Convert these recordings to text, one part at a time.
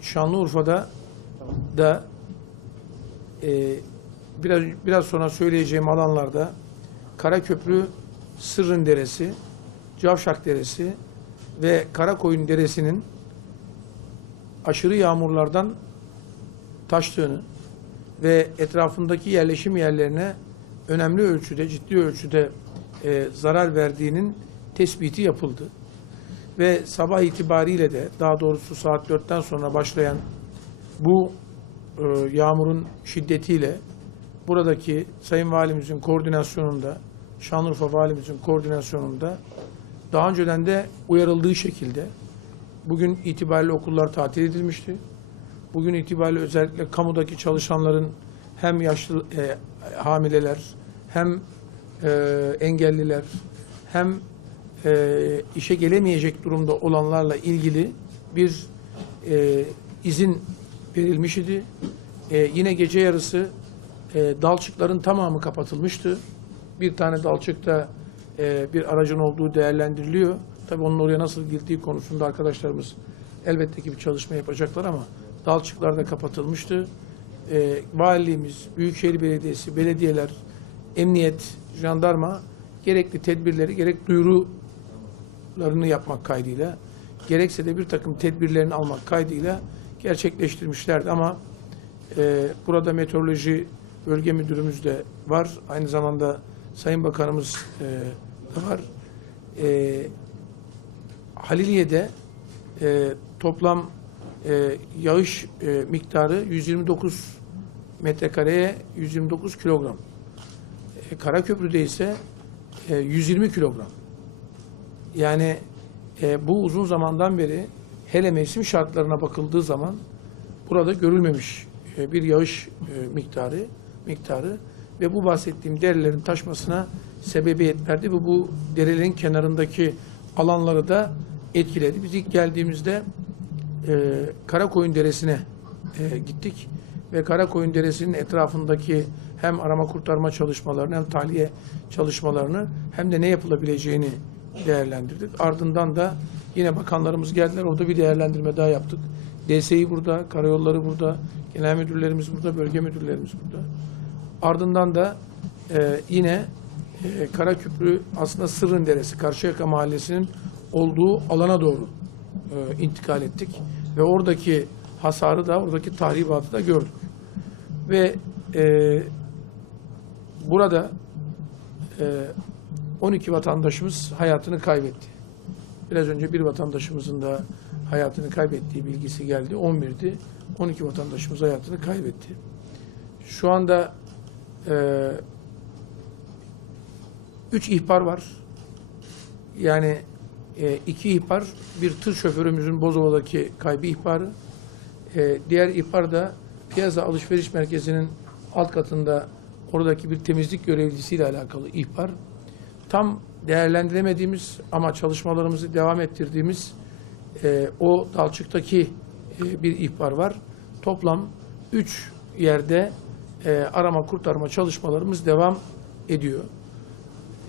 Şanlıurfa'da da e, biraz biraz sonra söyleyeceğim alanlarda Karaköprü, Sırrın Deresi, Cavşak Deresi ve Karakoyun Deresi'nin aşırı yağmurlardan taştığını ve etrafındaki yerleşim yerlerine önemli ölçüde, ciddi ölçüde e, zarar verdiğinin tespiti yapıldı. Ve sabah itibariyle de daha doğrusu saat 4'ten sonra başlayan bu e, yağmurun şiddetiyle buradaki Sayın Valimizin koordinasyonunda, Şanlıurfa Valimizin koordinasyonunda daha önceden de uyarıldığı şekilde bugün itibariyle okullar tatil edilmişti. Bugün itibariyle özellikle kamudaki çalışanların hem yaşlı e, hamileler hem e, engelliler hem e, işe gelemeyecek durumda olanlarla ilgili bir e, izin verilmiş idi. E, yine gece yarısı e, dalçıkların tamamı kapatılmıştı. Bir tane dalçıkta e, bir aracın olduğu değerlendiriliyor. Tabii onun oraya nasıl girdiği konusunda arkadaşlarımız elbette ki bir çalışma yapacaklar ama dalçıklar da kapatılmıştı. E, valiliğimiz, Büyükşehir Belediyesi, belediyeler, emniyet, jandarma gerekli tedbirleri, gerek duyurularını yapmak kaydıyla, gerekse de bir takım tedbirlerini almak kaydıyla gerçekleştirmişlerdi. Ama e, burada meteoroloji bölge müdürümüz de var. Aynı zamanda Sayın Bakanımız e, da var. E, Haliliye'de e, toplam e, yağış e, miktarı 129 metrekareye 129 kilogram. E, Karaköprü'de ise e, 120 kilogram. Yani e, bu uzun zamandan beri hele mevsim şartlarına bakıldığı zaman burada görülmemiş e, bir yağış e, miktarı miktarı ve bu bahsettiğim derelerin taşmasına sebebiyet verdi ve bu derelerin kenarındaki alanları da etkiledi. Biz ilk geldiğimizde e, Karakoyun Deresi'ne e, gittik ve Karakoyun Deresi'nin etrafındaki hem arama kurtarma çalışmalarını hem tahliye çalışmalarını hem de ne yapılabileceğini değerlendirdik. Ardından da yine bakanlarımız geldiler. Orada bir değerlendirme daha yaptık. DSİ burada, karayolları burada, genel müdürlerimiz burada, bölge müdürlerimiz burada. Ardından da e, yine e, Karaköprü aslında Sırrın Deresi, Karşıyaka Mahallesi'nin olduğu alana doğru e, intikal ettik. Ve oradaki hasarı da, oradaki tahribatı da gördük. Ve e, burada e, 12 vatandaşımız hayatını kaybetti. Biraz önce bir vatandaşımızın da hayatını kaybettiği bilgisi geldi. 11'di. 12 vatandaşımız hayatını kaybetti. Şu anda e, 3 ihbar var. Yani e, iki ihbar, bir tır şoförümüzün Bozova'daki kaybı ihbarı. E, diğer ihbar da Piyasa Alışveriş Merkezi'nin alt katında oradaki bir temizlik görevlisiyle alakalı ihbar. Tam değerlendiremediğimiz ama çalışmalarımızı devam ettirdiğimiz e, o dalçıktaki e, bir ihbar var. Toplam 3 yerde e, arama kurtarma çalışmalarımız devam ediyor.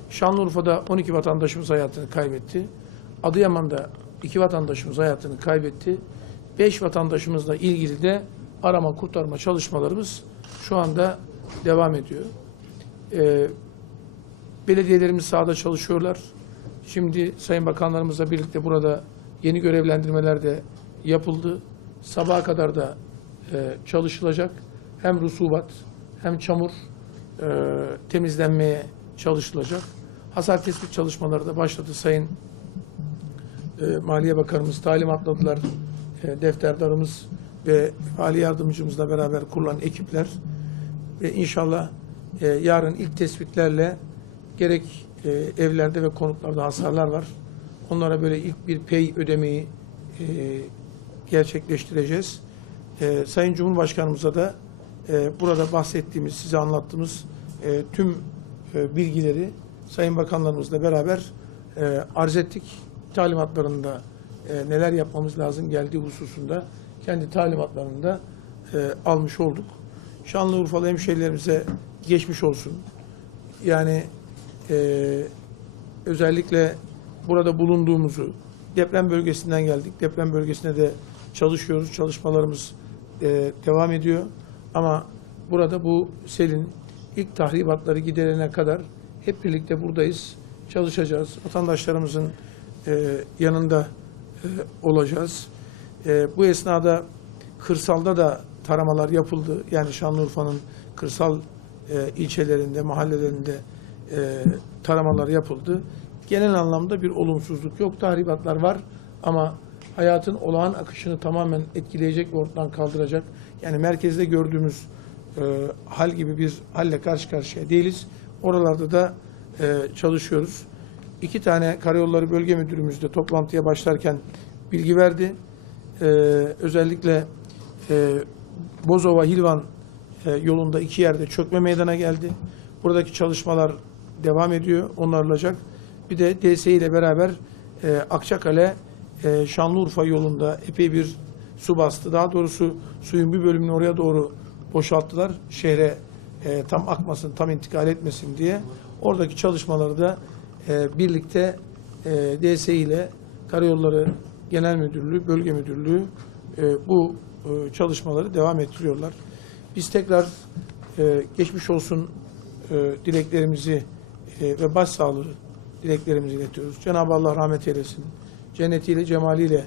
Şanlıurfa'da 12 vatandaşımız hayatını kaybetti. Adıyaman'da 2 vatandaşımız hayatını kaybetti. 5 vatandaşımızla ilgili de arama kurtarma çalışmalarımız şu anda devam ediyor. Ee, belediyelerimiz sahada çalışıyorlar. Şimdi Sayın Bakanlarımızla birlikte burada yeni görevlendirmeler de yapıldı. Sabaha kadar da e, çalışılacak. Hem rusubat hem çamur e, temizlenmeye çalışılacak. Hasar tespit çalışmaları da başladı. Sayın e, Maliye Bakanımız talimatladılar. E, defterdarımız ve vali yardımcımızla beraber kurulan ekipler ve inşallah e, yarın ilk tespitlerle gerek e, evlerde ve konutlarda hasarlar var. Onlara böyle ilk bir pay ödemeyi e, gerçekleştireceğiz. E, Sayın Cumhurbaşkanımıza da e, burada bahsettiğimiz, size anlattığımız e, tüm e, bilgileri Sayın Bakanlarımızla beraber e, arz ettik. Talimatlarında e, neler yapmamız lazım geldiği hususunda kendi talimatlarında e, almış olduk. Şanlıurfalı hemşehrilerimize geçmiş olsun. Yani e, özellikle burada bulunduğumuzu, deprem bölgesinden geldik. Deprem bölgesine de çalışıyoruz. Çalışmalarımız e, devam ediyor. Ama burada bu selin ilk tahribatları giderene kadar hep birlikte buradayız. Çalışacağız. Vatandaşlarımızın e, yanında e, olacağız. E, bu esnada kırsalda da taramalar yapıldı. Yani Şanlıurfa'nın kırsal e, ilçelerinde, mahallelerinde e, taramalar yapıldı. Genel anlamda bir olumsuzluk yok. Tahribatlar var ama hayatın olağan akışını tamamen etkileyecek ve ortadan kaldıracak. Yani merkezde gördüğümüz e, hal gibi bir halle karşı karşıya değiliz. Oralarda da e, çalışıyoruz. İki tane Karayolları Bölge Müdürümüz de toplantıya başlarken bilgi verdi. E, özellikle e, Bozova Hilvan e, yolunda iki yerde çökme meydana geldi. Buradaki çalışmalar devam ediyor, onarılacak. Bir de DSİ ile beraber e, Akçakale e, Şanlıurfa yolunda epey bir su bastı. Daha doğrusu suyun bir bölümünü oraya doğru boşalttılar. Şehre e, tam akmasın, tam intikal etmesin diye. Oradaki çalışmaları da e, birlikte e, DSİ ile Karayolları Genel Müdürlüğü, Bölge Müdürlüğü e, bu e, çalışmaları devam ettiriyorlar. Biz tekrar e, geçmiş olsun e, dileklerimizi e, ve başsağlığı dileklerimizi iletiyoruz. Cenab-ı Allah rahmet eylesin. Cennetiyle, cemaliyle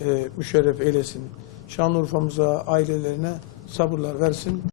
e, müşerref eylesin. Şanlıurfa'mıza, ailelerine sabırlar versin.